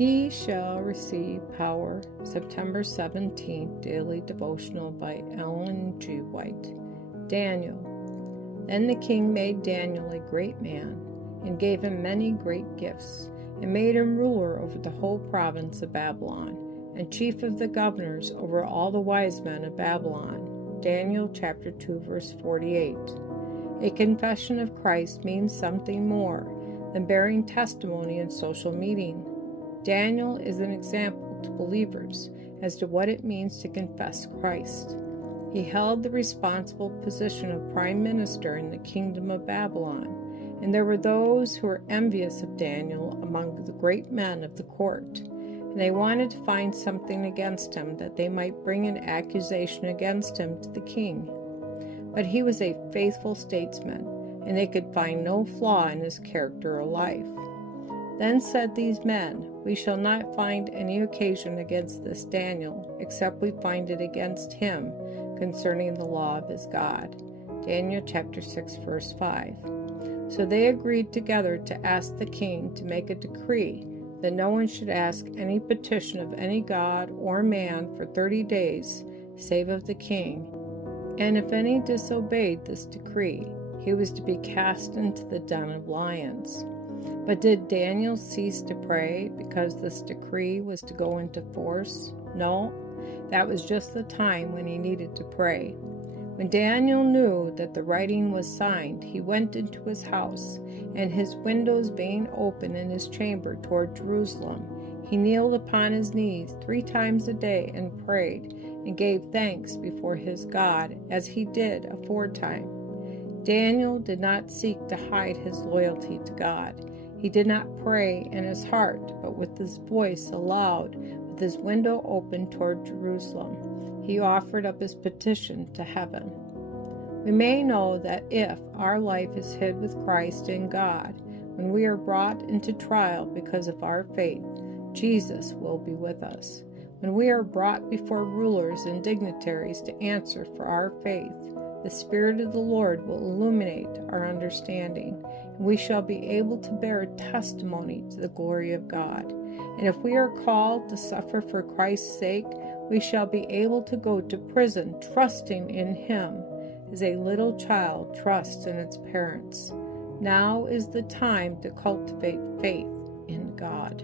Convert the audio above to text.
He shall receive power. September 17th, Daily Devotional by Ellen G. White. Daniel. Then the king made Daniel a great man, and gave him many great gifts, and made him ruler over the whole province of Babylon, and chief of the governors over all the wise men of Babylon. Daniel chapter 2, verse 48. A confession of Christ means something more than bearing testimony in social meeting. Daniel is an example to believers as to what it means to confess Christ. He held the responsible position of prime minister in the kingdom of Babylon, and there were those who were envious of Daniel among the great men of the court, and they wanted to find something against him that they might bring an accusation against him to the king. But he was a faithful statesman, and they could find no flaw in his character or life. Then said these men, We shall not find any occasion against this Daniel, except we find it against him concerning the law of his God. Daniel chapter 6, verse 5. So they agreed together to ask the king to make a decree that no one should ask any petition of any god or man for 30 days, save of the king. And if any disobeyed this decree, he was to be cast into the den of lions. But did Daniel cease to pray because this decree was to go into force? No, that was just the time when he needed to pray. When Daniel knew that the writing was signed, he went into his house, and his windows being open in his chamber toward Jerusalem, he kneeled upon his knees 3 times a day and prayed, and gave thanks before his God, as he did aforetime. Daniel did not seek to hide his loyalty to God. He did not pray in his heart, but with his voice aloud, with his window open toward Jerusalem, he offered up his petition to heaven. We may know that if our life is hid with Christ in God, when we are brought into trial because of our faith, Jesus will be with us. When we are brought before rulers and dignitaries to answer for our faith, the Spirit of the Lord will illuminate our understanding, and we shall be able to bear testimony to the glory of God. And if we are called to suffer for Christ's sake, we shall be able to go to prison trusting in Him, as a little child trusts in its parents. Now is the time to cultivate faith in God.